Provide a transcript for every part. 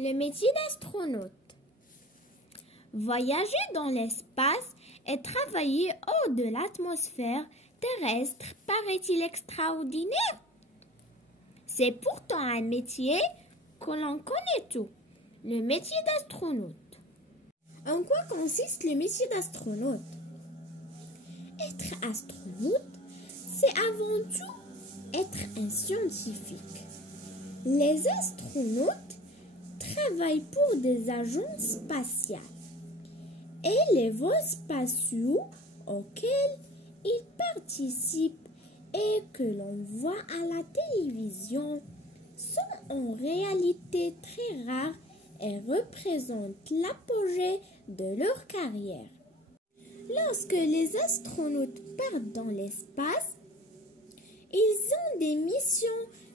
Le métier d'astronaute. Voyager dans l'espace et travailler hors de l'atmosphère terrestre paraît-il extraordinaire? C'est pourtant un métier que l'on connaît tout, le métier d'astronaute. En quoi consiste le métier d'astronaute? Être astronaute, c'est avant tout être un scientifique. Les astronautes travaillent pour des agences spatiales et les vols spatiaux auxquels ils participent et que l'on voit à la télévision sont en réalité très rares et représentent l'apogée de leur carrière. Lorsque les astronautes partent dans l'espace, ils ont des missions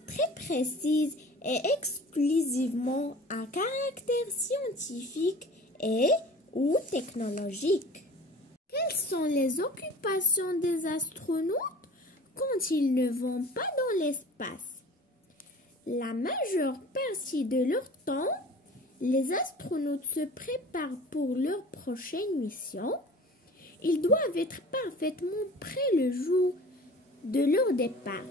très précises et exclusivement à caractère scientifique et ou technologique. Quelles sont les occupations des astronautes quand ils ne vont pas dans l'espace? La majeure partie de leur temps, les astronautes se préparent pour leur prochaine mission. Ils doivent être parfaitement prêts le jour de leur départ.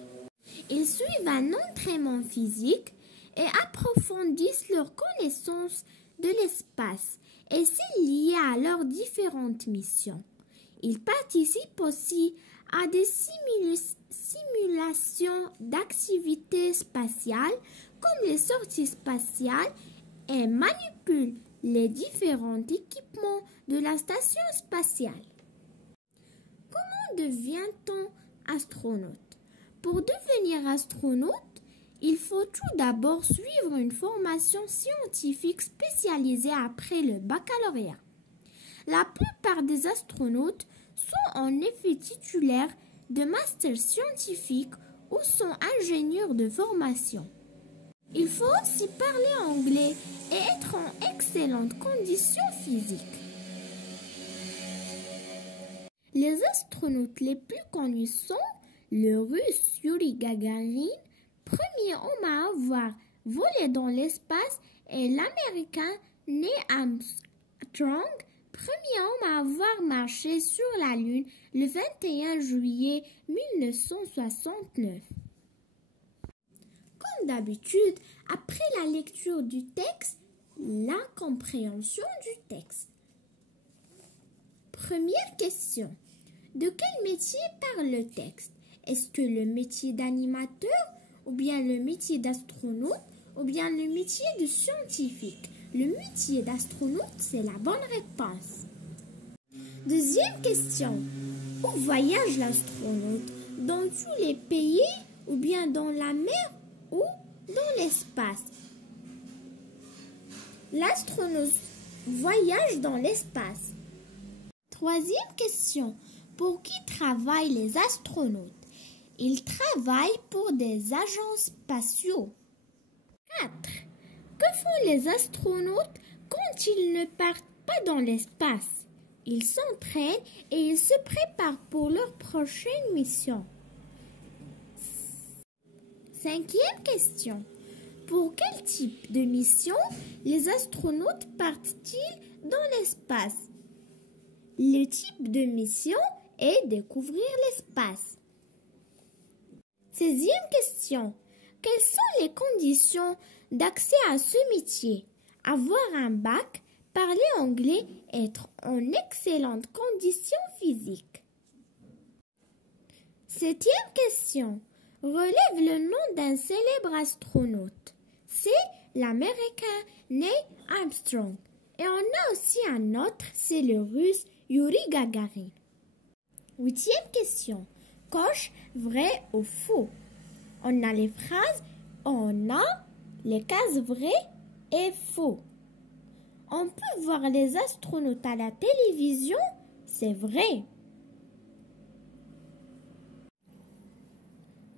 Ils suivent un entraînement physique et approfondissent leurs connaissances de l'espace et c'est lié à leurs différentes missions. Ils participent aussi à des simulations d'activités spatiales comme les sorties spatiales et manipulent les différents équipements de la station spatiale. Comment devient-on astronaute? Pour devenir astronaute, il faut tout d'abord suivre une formation scientifique spécialisée après le baccalauréat. La plupart des astronautes sont en effet titulaires de masters scientifiques ou sont ingénieurs de formation. Il faut aussi parler anglais et être en excellentes conditions physiques. Les astronautes les plus connus sont le russe Yuri Gagarin, premier homme à avoir volé dans l'espace, et l'américain Neil Armstrong, premier homme à avoir marché sur la Lune le 21 juillet 1969. Comme d'habitude, après la lecture du texte, la compréhension du texte. Première question. De quel métier parle le texte? Est-ce que le métier d'animateur, ou bien le métier d'astronaute, ou bien le métier de scientifique? Le métier d'astronaute, c'est la bonne réponse. Deuxième question. Où voyage l'astronaute? Dans tous les pays, ou bien dans la mer, ou dans l'espace? L'astronaute voyage dans l'espace. Troisième question. Pour qui travaillent les astronautes? Ils travaillent pour des agences spatiaux. 4. Que font les astronautes quand ils ne partent pas dans l'espace? Ils s'entraînent et ils se préparent pour leur prochaine mission. Cinquième question. Pour quel type de mission les astronautes partent-ils dans l'espace? Le type de mission est découvrir l'espace. 16e question. Quelles sont les conditions d'accès à ce métier? Avoir un bac, parler anglais, être en excellentes conditions physiques. 7e question. Relève le nom d'un célèbre astronaute. C'est l'américain Neil Armstrong. Et on a aussi un autre, c'est le russe Yuri Gagarin. 8e question. Coche vrai ou faux. On a les phrases, on a les cases vraies et faux. On peut voir les astronautes à la télévision, c'est vrai.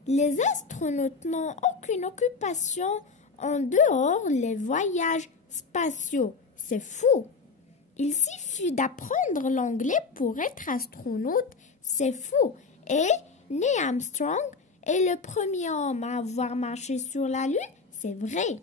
Les astronautes n'ont aucune occupation en dehors des voyages spatiaux, c'est faux. Il suffit d'apprendre l'anglais pour être astronaute, c'est faux. Et Neil Armstrong est le premier homme à avoir marché sur la Lune, c'est vrai.